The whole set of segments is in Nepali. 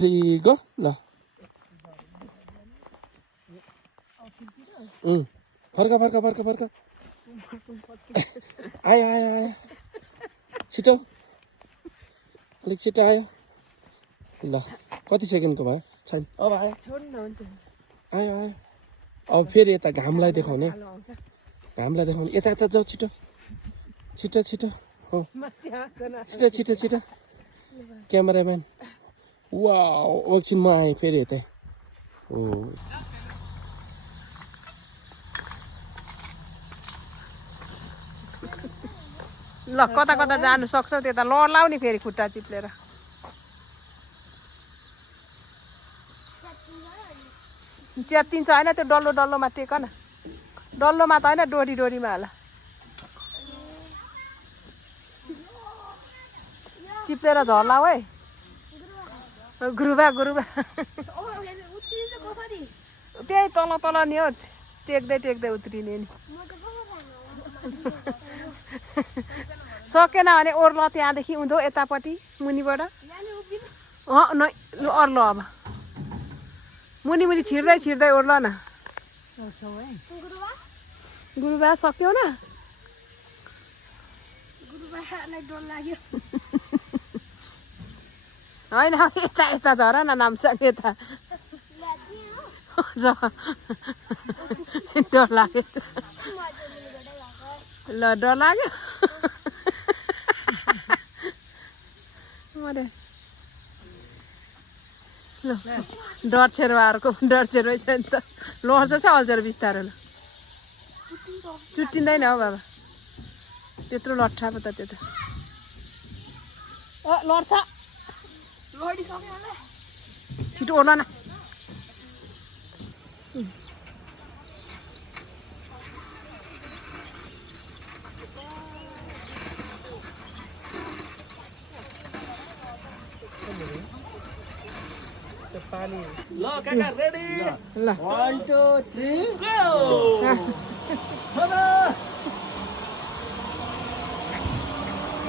ठीक हो ल फर्का फर्का फर्का फर्का आयो आयो आयो छिटो अलिक छिटो आयो ल कति सेकेन्डको भयो छैन अब आयो आयो आयो अब फेरि यता घामलाई देखाउने यता यता जाऊ छिटो छिटो छिटो हो छिटो छिटो छिटो क्यामेराम्यान वाउ एकछिन म आएँ फेरि यतै हो ल कता कता जानु सक्छौ त्यता लड्लाउ नि फेरि खुट्टा चिप्लेर च्यातिन्छ होइन त्यो डल्लो डल्लोमा टेक न डल्लोमा त होइन डोरी डोरीमा होला चिप्लेर झर्लाउ है गुरुबा गुरुबा त्यही तल तल नि हो टेक्दै टेक्दै उत्रिने नि सकेन भने ओर्ल त्यहाँदेखि उँधो यतापट्टि मुनिबाट अर्ल अब मुनि मुनि छिर्दै छिर्दै ओर्ल न गुरुबा सक्यौ न होइन यता यता झर न नाम्छ नि यता डर लाग्यो ल डर लाग्यो ल डर छेरो अर्को डर छेरो छ नि त लड्छ छ अल्झेर बिस्तारो ल चुट्टिँदैन हौ बाबा त्यत्रो लट्ठा पो त त्यो त लड्छ छिटो ओर्ल न ल काका रेडी ल 1 2 3 गो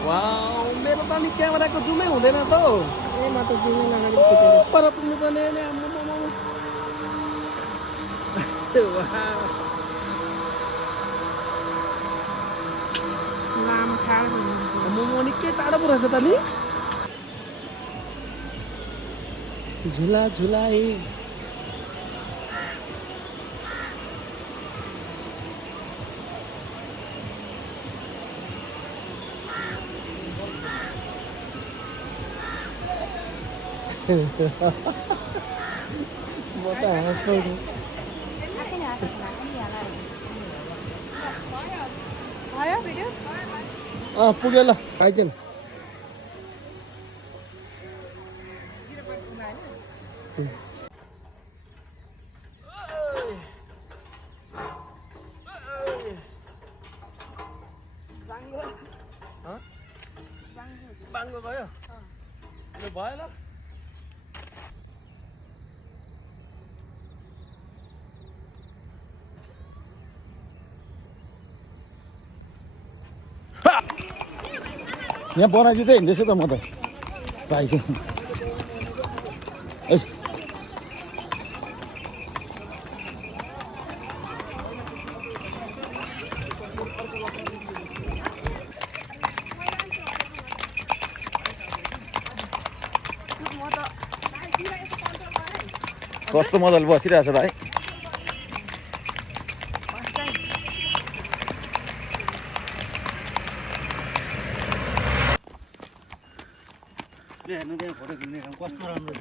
वाउ मेरो त नि क्यामेराको जुमै हुँदैन त हौ ए म त जुमै लगाएर पर पुग्नु पर्ने नि लाम ठाड मोमो निकै टाढो पो रहेछ त नि झुला झुलाए म त हाँस्छु आयो भिडियो पुग्यो ल आइज न बाङ्गो भयो भयो ल यहाँ बनाइदिँदै हिँड्दैछु त म त भाइको कस्तो मजाले बसिरहेछ भाइ हेर्नु त्यहाँ फोटो खिच्ने काम कस्तो राम्रो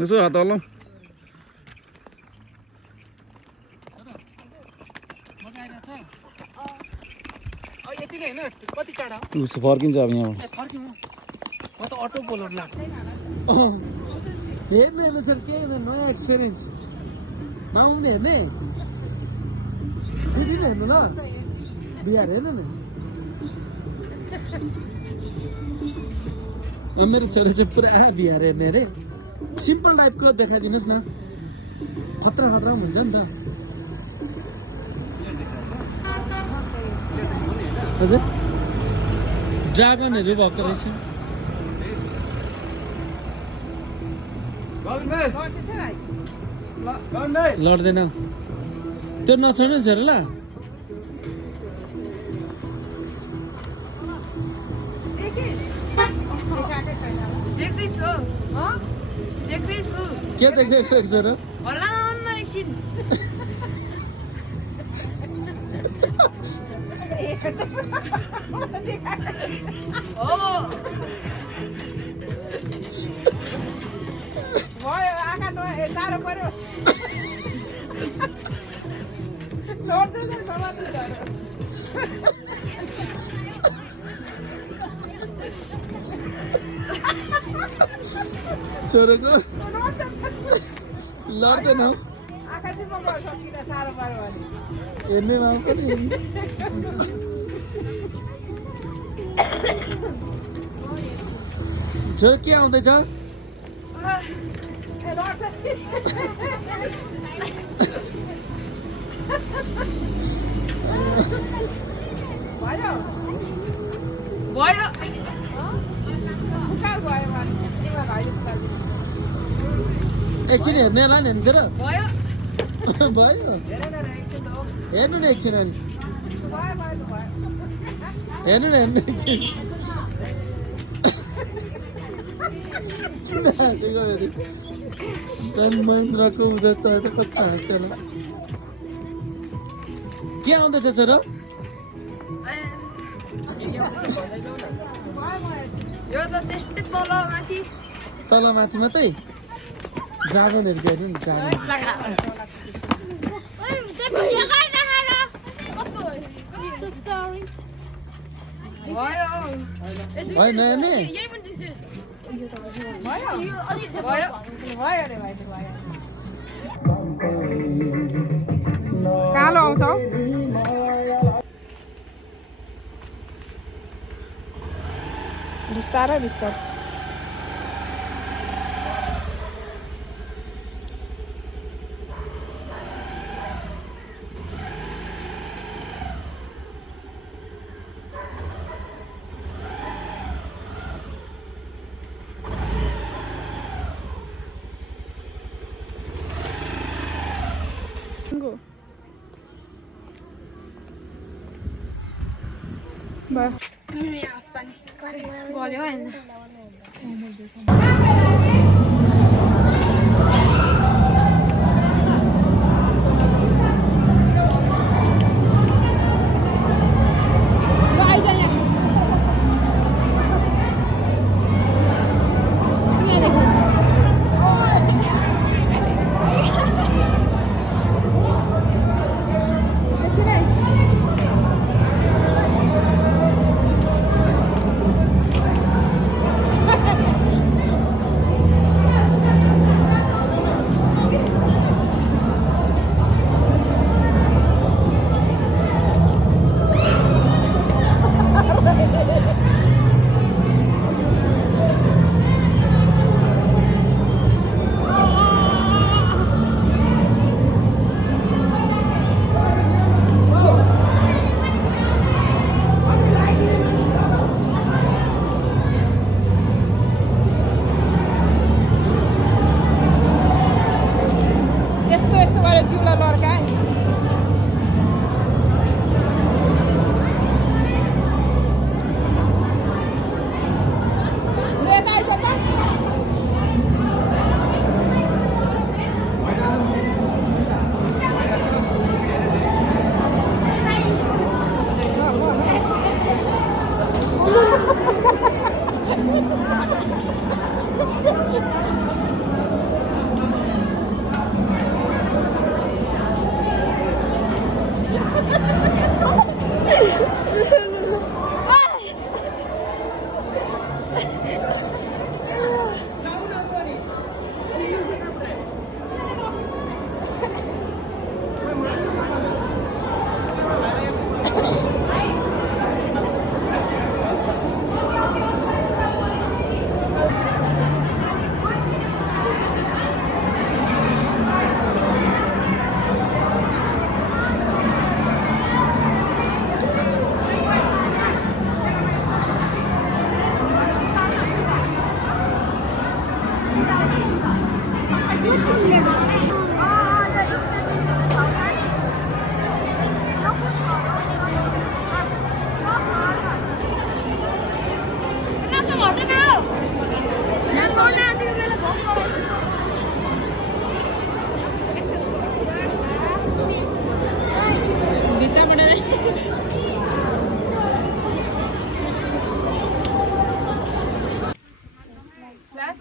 यसो हात हल्लाऊ यति नै होइन कति टाढा उसो फर्किन्छ अब यहाँबाट फर्क्यौँ म त अटो बोलर लाग्छ हेर्नु हेर्नु सर के नयाँ एक्सपिरियन्स माउले हेर्ने दिदी हेर्नु ल बिहार हेर्नु न मेरो छोरा चाहिँ पुरा बिहार हेर्ने अरे सिम्पल टाइपको देखाइदिनुहोस् न खतरा खतरा हुन्छ नि त हजुर ड्रागनहरू भएको रहेछ लड्दैन त्यो नछोड्नु छोरा ल देख्दैछु देख्दैछु के देख्दै छोरा होला न एकछिन हो भयो आँखा टाढो पर्यो छोराको लड्दैन आँखा चाहिँ म सकिन साह्रो पर्यो भने हेर्ने भाउ पनि छोरा के आउँदैछ भयो एकछिन हेर्नेलाई नि हेर्छ र भयो भयो हेर्नु न एकछिन अनि हेर्नु न हेर्नु एकछिन महेन्द्रको जस्तो कता हाँस्छ के आउँदैछ छोरा यो त त्यस्तै तलमाथि तल माथि मात्रै ड्रागनहरू के हेर्नु नि ड्रागन होइन नि कालो आउँछ हौ बिस्तारै बिस्तारै गल्यो होइन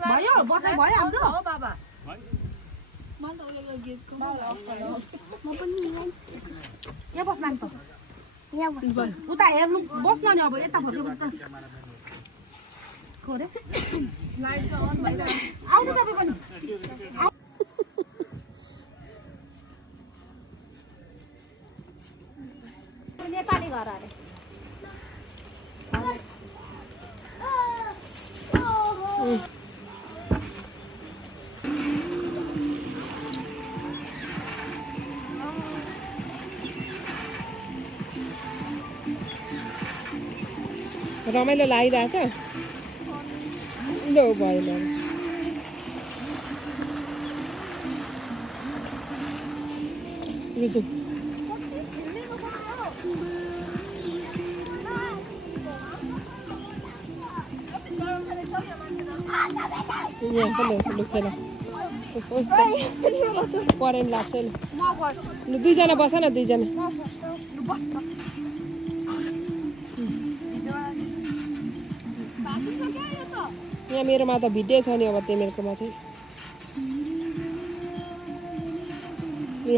भयो बसाइ भयो हाम्रो यहाँ बस्न नि त उता हेर्नु बस्न नि अब यता फर्केपछि त आउनु तपाईँ पनि नेपाली घर अरे रमाइलो लागिरहेछ लो भयो ल रुजु यहाँ पनि खेल करेन्ट लाग्छ ल दुईजना बस न दुईजना यहाँ मेरोमा त भिडियो छ नि अब तिमीहरूकोमा चाहिँ ल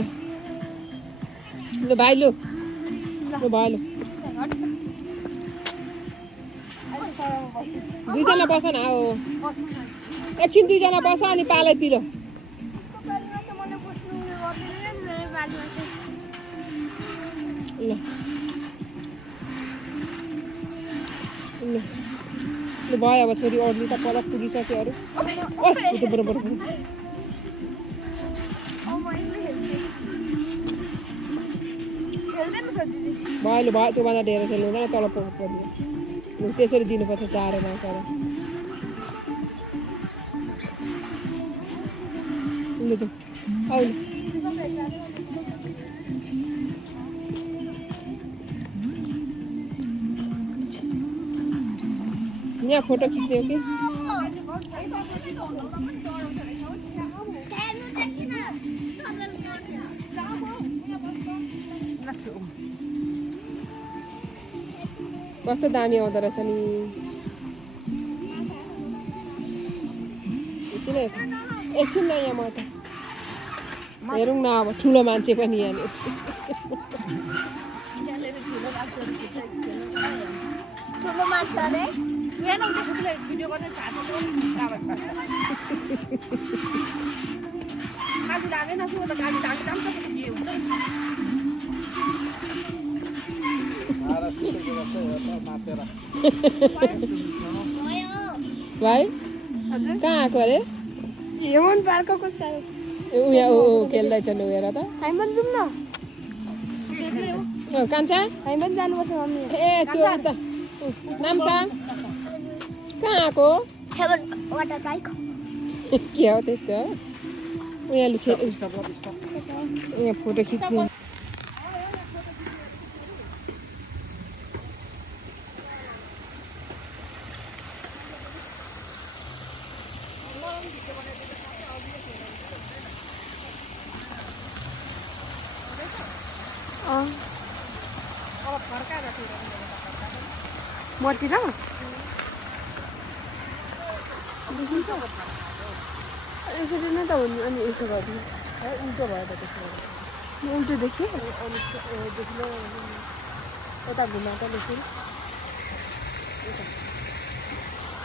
ल भाइ लु भयो लु दुईजना बस न हो एकछिन दुईजना बस अनि पालैतिर ल ल ल भयो अब छोरी अड्नु त पर पुगिसक्यो अरू त्यो बरोबर भयो ल भयो त्योभन्दा ढेर खेल्नु हुँदैन तल पर्यो त्यसरी दिनुपर्छ चारो माछा ल त आउनु यहाँ फोटो खिच्ने हो कि कस्तो दामी आउँदो रहेछ नि एकछिन न यहाँ म त हेरौँ न अब ठुलो मान्छे पनि यहाँनिर ठुलो मान्छे भिडियो गर्ने काली लाग्दैन छु त काली लाग्छ के हुन्छ भाइ कहाँ आएको अरे हेमन पार्कको छ उयो खेल्दैछ नि हेर त हामी पनि जाउँ न कान्छा हामी पनि जानुपर्छ मम्मी ए त्यो उता नाम्चा कहाँ आएको हेमन वाटर पार्क के हो त्यस्तो यहाँ लु यहाँ फोटो खिच्ने मतिर यसरी नै त हो नि अनि यसो गरिदिनु उल्टो भयो त त्यसमा उल्टो देखेँ यता घुमा त लेखेँ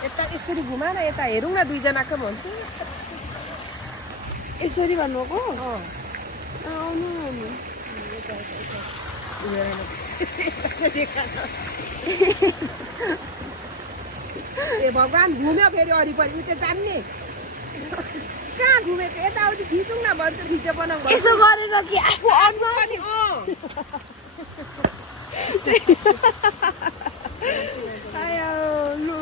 यता यसरी घुमा न यता हेरौँ न दुईजनाको भन्छु यसरी भन्नुको आउनु आउनु ए भगवान् घुम्यो फेरि वरिपरि उ चाहिँ जान्ने कहाँ घुमेको यताउति खिचौँ न भन्छ भिडियो बनाउनु यसो गरेर कि आफू अड्नु पनि आयो लु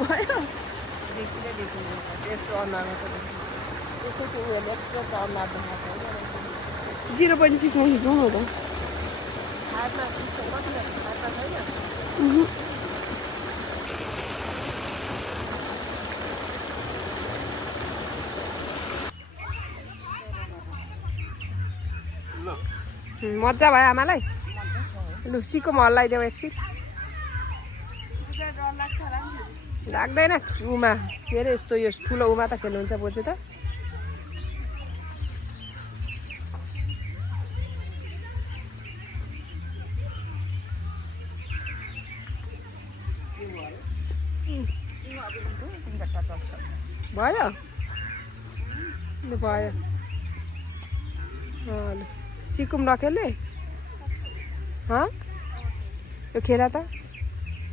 भयो देखिँदै देखिँदैन त्यस्तो अनुहारमा त त्यसो त्यो उयोले यत्रो अनुहार देखाएको 0.6 मा जाउँ न त हातमा त्यस्तो कतिले हातमा छैन मजा भयो आमालाई लु सिकोमा हल्लाइदेऊ एकछिन लाग्दैन उमा के अरे यस्तो यो ठुलो उमा त खेल्नुहुन्छ बोजू त भयो लु भयो ल सिकुम नखेल्ने यो खेला त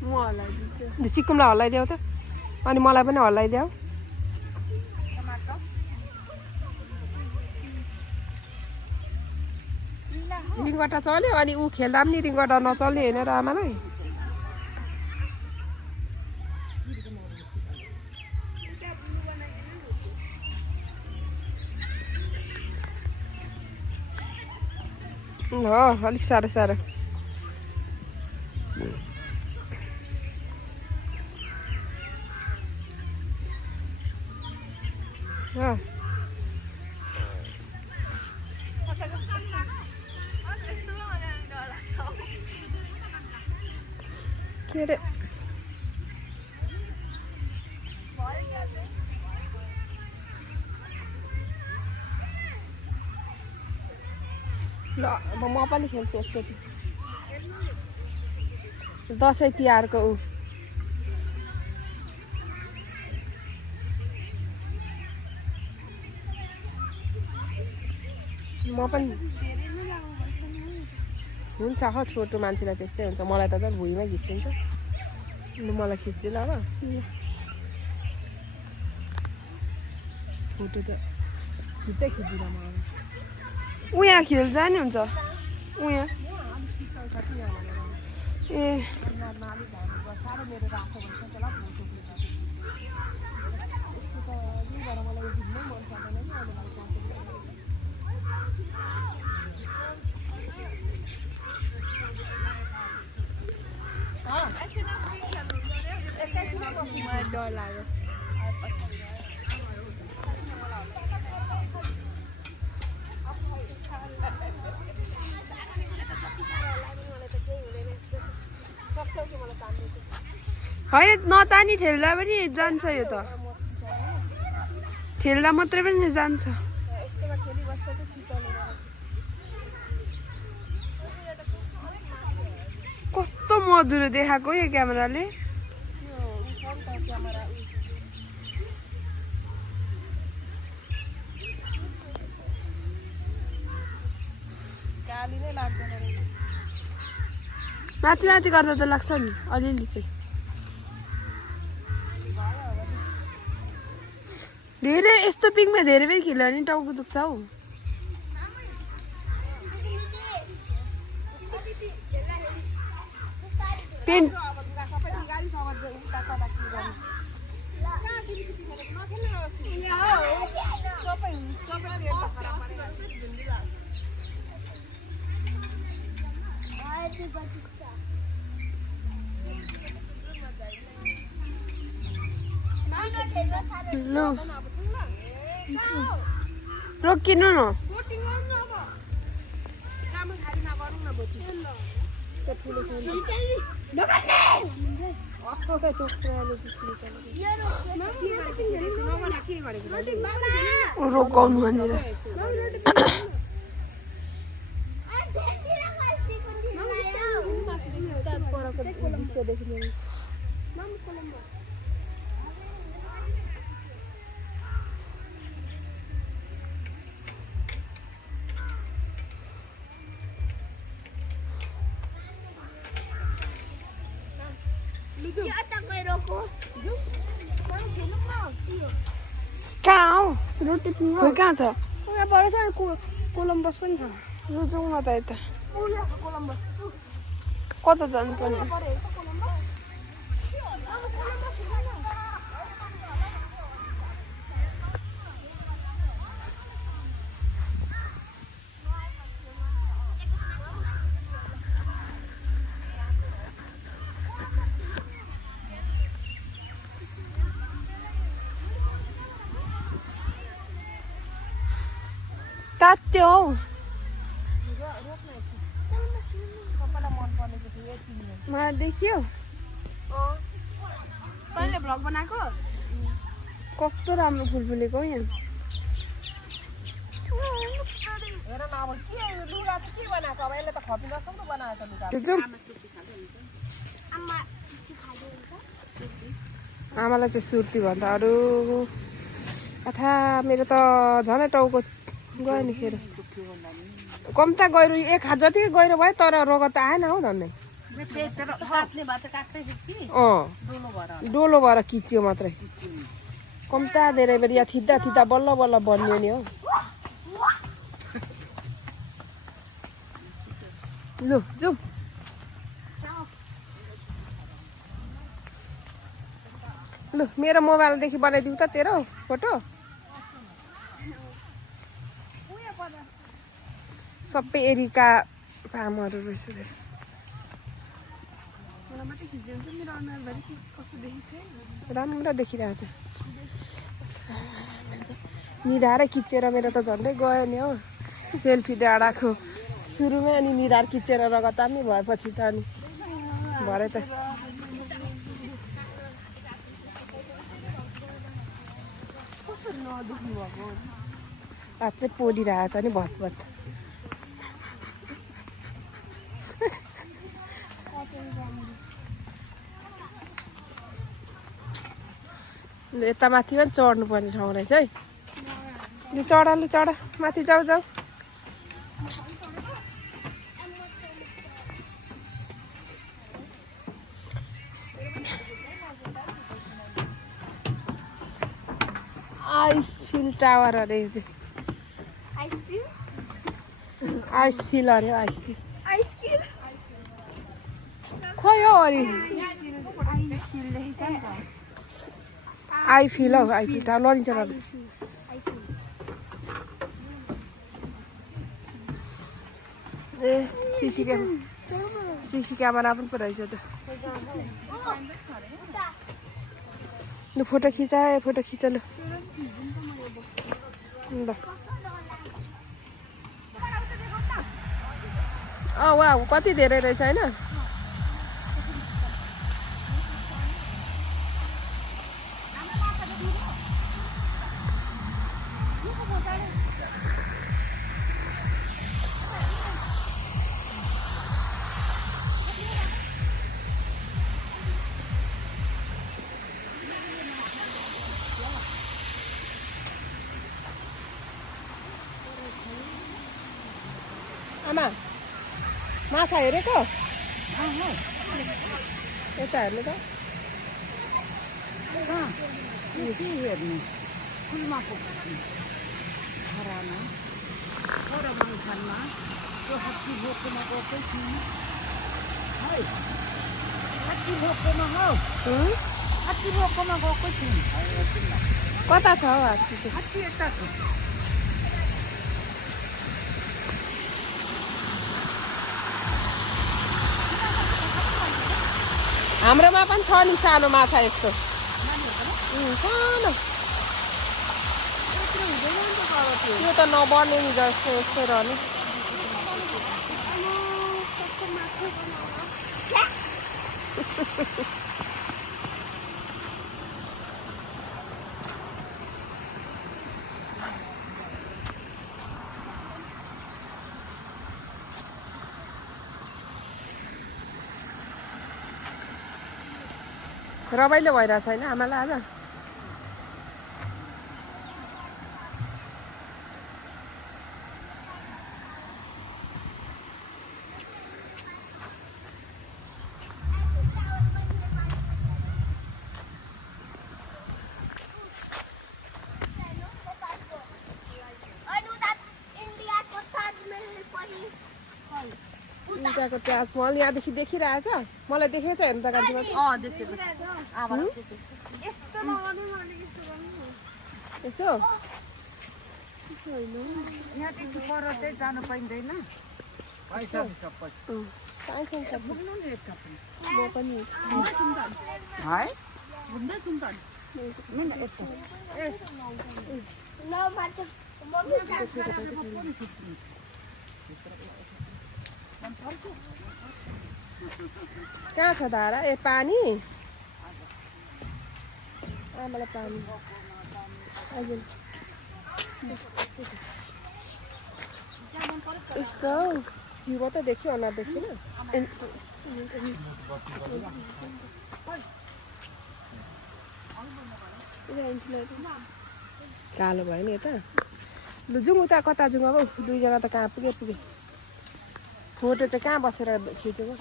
म हल्लाइदिन्छु सिकुमलाई हल्लाइदेऊ त अनि मलाई पनि हल्लाइदेऊ रिङ्गटा चल्यो अनि ऊ खेल्दा पनि रिङ्गटा नचल्ने होइन र आमालाई हो अलिक साह्रो साह्रो के अरे ल अब म पनि खेल्छु एकचोटि दसैँ तिहारको ऊ म पनि हुन्छ हो छोटो मान्छेलाई त्यस्तै हुन्छ मलाई त झन् भुइँमै घिसिन्छ ल मलाई खिच्दिनँ अब फोटो त खिच्दै खिच्दिनँ म ऊ यहाँ खेल्दा नि हुन्छ ऊ यहाँ ए डर लाग्यो होइन नतानी ठेल्दा पनि जान्छ यो त ठेल्दा मात्रै पनि जान्छ कस्तो मधुरो देखाएको यो क्यामेराले माथि माथि गर्दा त लाग्छ नि अलिअलि चाहिँ धेरै यस्तो पिङमा धेरै बेर खेल्यो भने टाउको दुख्छ हौ पेन्ट रोकिनु न रोकाउनु भनेर कहाँ हौ रोटी पिङ कहाँ छ उहाँ पर छ कोलम्बस पनि छ लु जाउँ न त यता कोलम्बस कता जानु पर्ने तात्यो हौ मलाई देखियो तैँले भ्लग बनाएको कस्तो राम्रो फुल फुलेको हौ यहाँ हेर न अब के लुगा चाहिँ के बनाएको अब यसले त खपी नसक्दो बनाएको लुगा जाउँ आमा आमालाई चाहिँ सुर्ती भन्दा अरू अथा मेरो त झनै टाउको गयो नि खेर कम्ता गहिरो एक हात जतिकै गहिरो भयो तर रगत आएन हौ धन्नै डोलो भएर किच्यो मात्रै कम्ता धेरै बेर यहाँ थिच्दा थिच्दा बल्ल बल्ल बन्यो नि हौ लु जाउँ लु मेरो मोबाइलदेखि बनाइदिउँ त तेरो फोटो सबै एरिका फार्महरू रहेछ धेरै राम्रो देखिरहेछ निधारै खिचेर मेरो त झन्डै गयो नि हौ सेल्फी डाँडाको सुरुमै अनि निधार खिचेर रगतामी भएपछि त अनि भरे त हात चाहिँ पोलिरहेछ नि भतभत यता माथि पनि चढ्नु पर्ने ठाउँ रहेछ है लु चढ माथि जाऊ जाऊ आइसफिल टावर अरे आइसफिल अरे आइसफिल खोइ हौ अरे आइफिल हौ आइफिल टावर लडिन्छ बाबु ए सिसी क्यामेरा पनि पो रहेछ त लु फोटो खिच ल ल वा कति धेरै रहेछ होइन आमा माछा हेरेको यता हेर्नु त के हेर्नु फुलमाको खरामा छोरा मान्छेमा त्यो हात्ती भोकोमा गएकै थिएँ है हात्ती भोकोमा हौ हात्ती भोकोमा गएकै थिएँ कता छ हौ हात्ती चाहिँ हात्ती यता छ हाम्रोमा पनि छ नि सानो माछा यस्तो सानो त्यो त नबढ्ने नि जस्तो यस्तै रहने रमाइलो भइरहेछ होइन आमालाई आज इन्डियाको ताजमहल यहाँदेखि देखिरहेछ मलाई देखेको छ हेर्नु त कान्छीमा यसो यहाँदेखि पर चाहिँ जानु पाइँदैन पाइन्छ म पनि है कहाँ छ धारा ए पानी आमालाई पानी हजुर यस्तो जिउ त देख्यो अनुहार देखिन कालो भयो नि यता लु जाउँ उता कता जाउँ अब दुईजना त कहाँ पुगे फोटो चाहिँ कहाँ बसेर खिचेको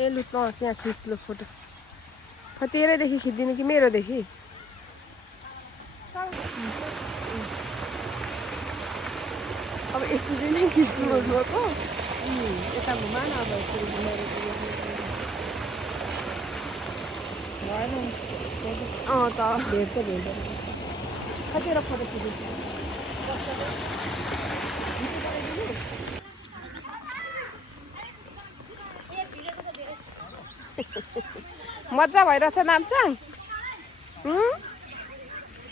ए लु त्यहाँ खिच लु फोटो तेरैदेखि खिचिदिनु कि मेरोदेखि अब यसरी नै खिच्नु भएको यता घुमा न अब यसरी घुमाएर त भेट्छ कतिवटा फोटो खिचेको मजा भइरहेछ नाम्साङ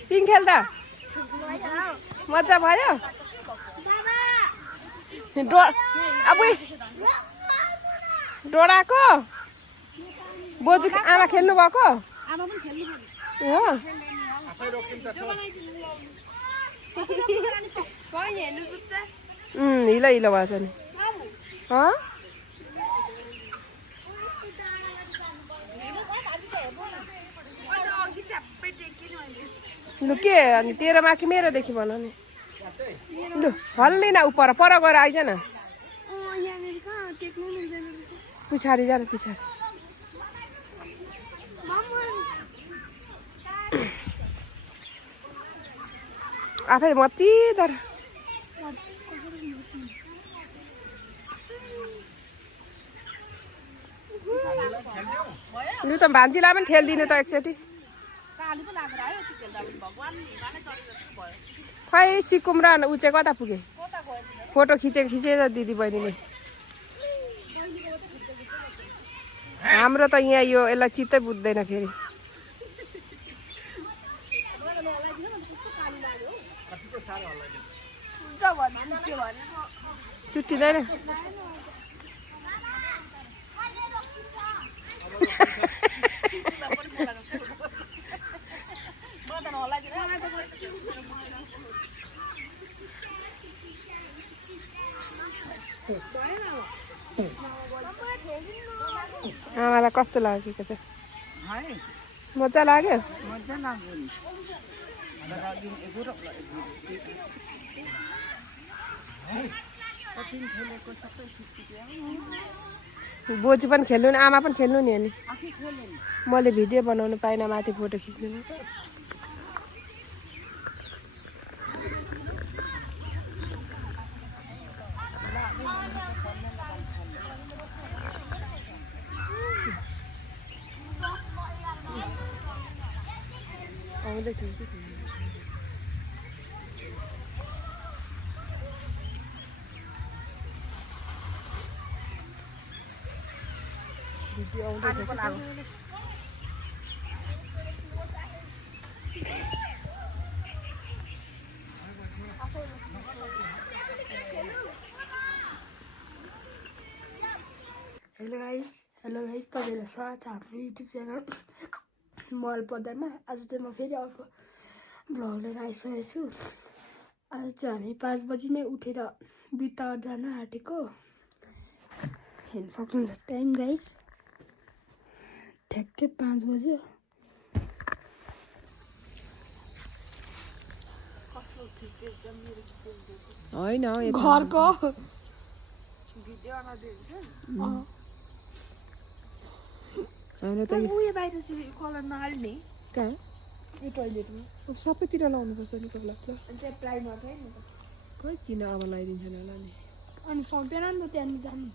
पिङ खेल्दा मजा भयो अब डोडाको बोजू आमा खेल्नु भएको हो हिलो हिलो भएछ नि लु के अनि तेरोमा कि मेरोदेखि भन नि लु हल्लिन उपर पर गएर आइज न पछाडि जानु पछाडि आफै मचिदर लु त भान्जीलाई पनि ठेलिदिनु त एकचोटि खै सिकुम र ऊ चाहिँ कता पुगे फोटो खिचेर दिदी बहिनीले हाम्रो त यहाँ यो यसलाई चित्तै बुझ्दैन फेरि चुट्टिँदैन आमालाई कस्तो लागेको छ मजा लाग्यो बोजू पनि खेल्नु नि आमा पनि खेल्नु नि अनि मैले भिडियो बनाउनु पाइनँ माथि फोटो खिच्नु आउँदै थियो भिडियो आउँदै हेलो गाइस तपाईँलाई स्वागत छ हाम्रो युट्युब च्यानल मल पर्दामा आज चाहिँ म फेरि अर्को भ्लग लिएर आइसकेको छु आज चाहिँ हामी 5 बजी नै उठेर बितावर जान आँटेको हेर्न सक्नुहुन्छ टाइम गाइस ठ्याक्कै 5 बज्यो होइन घरको हाम्रो त उयो बाहिर चाहिँ कलर नहाल्ने कहाँ यो टोइलेटमा अब सबैतिर लाउनुपर्छ नि कलर त अनि प्राइमर छैन त खै किन अब लगाइदिन्छन् होला नि अनि सक्दैन नि त त्यहाँनिर जानु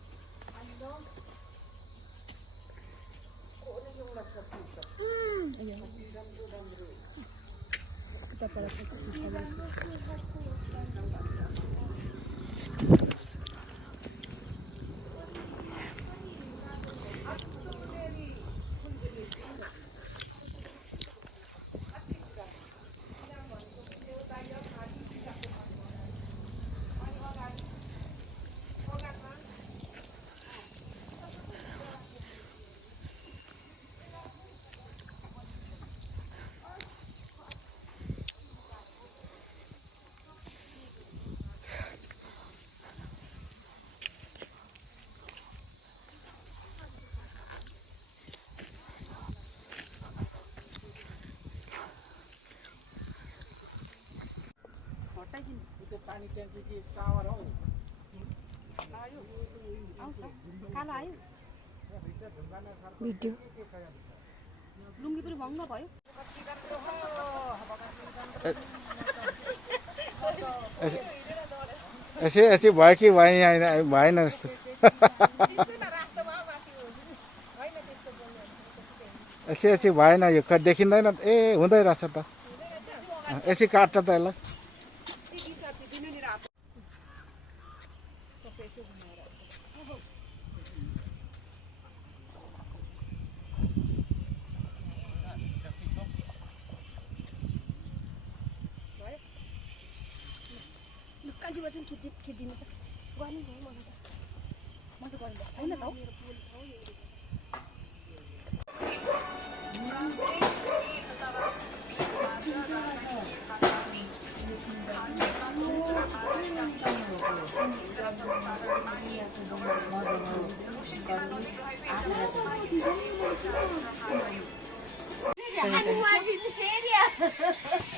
कालो आयो भिडियो लुङ्गी पनि भङ्ग भयो ऐसे भयो कि भएन जस्तो यसै भएन यो देखिँदैन ए हुँदै रहेछ त यसै काट्छ त यसलाई कान्छी बच्चन खिचिदिनु त गर्ने भयो मलाई त म त गर्नु छैन त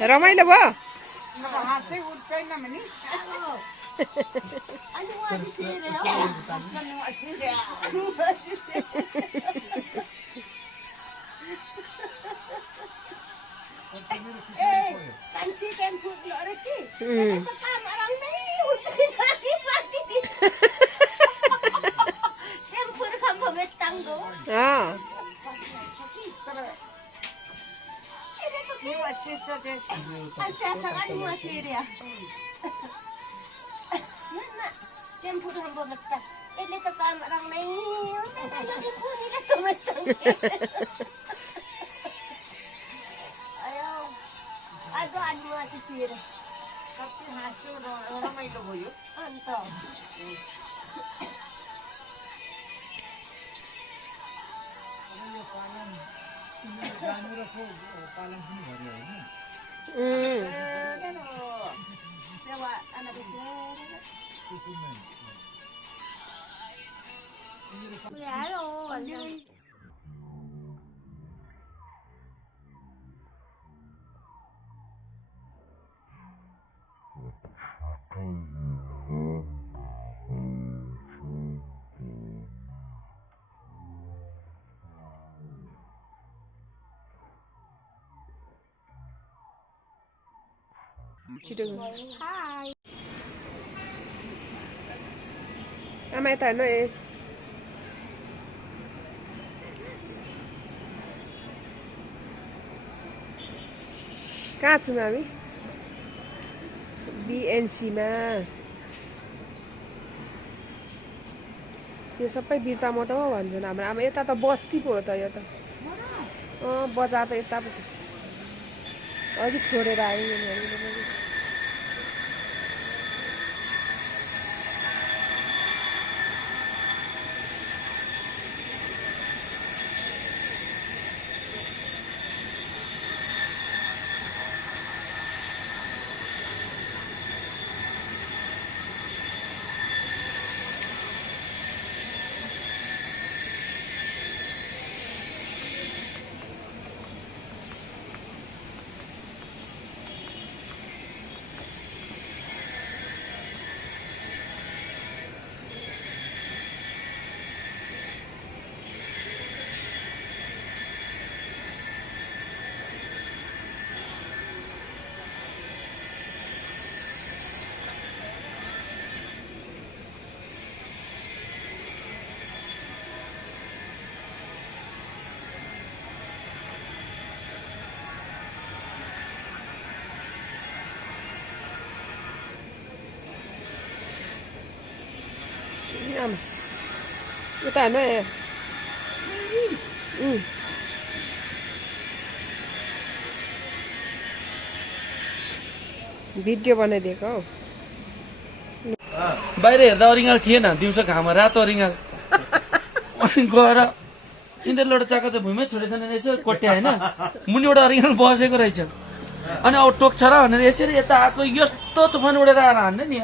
रमाइलो भयो हाँसै उठ्दैन भने रमाइलो भयो अन्त छिटो आमा यता हेर्नु ए कहाँ छौँ हामी बिएनसीमा यो सबै बिर्तामोटो हो भन्छन् हाम्रो आमा यता त बस्ती पो हो त यो त बजार त यता पो अघि छोडेर आयो यता हेर्नु भिडियो बनाइदिएको हौ बाहिर हेर्दा अरिङ्गाल थिएन दिउँसो घाममा रातो अरिङ्गाल अनि गएर यिनीहरूले एउटा चाका चाहिँ भुइँमै छोडेछन् भने यसो कोट्या होइन मुनिबाट अरिङ्गाल बसेको रहेछ अनि अब टोक्छ र भनेर यसरी यता आएको यस्तो तुफान उडेर आएर हान्ने नि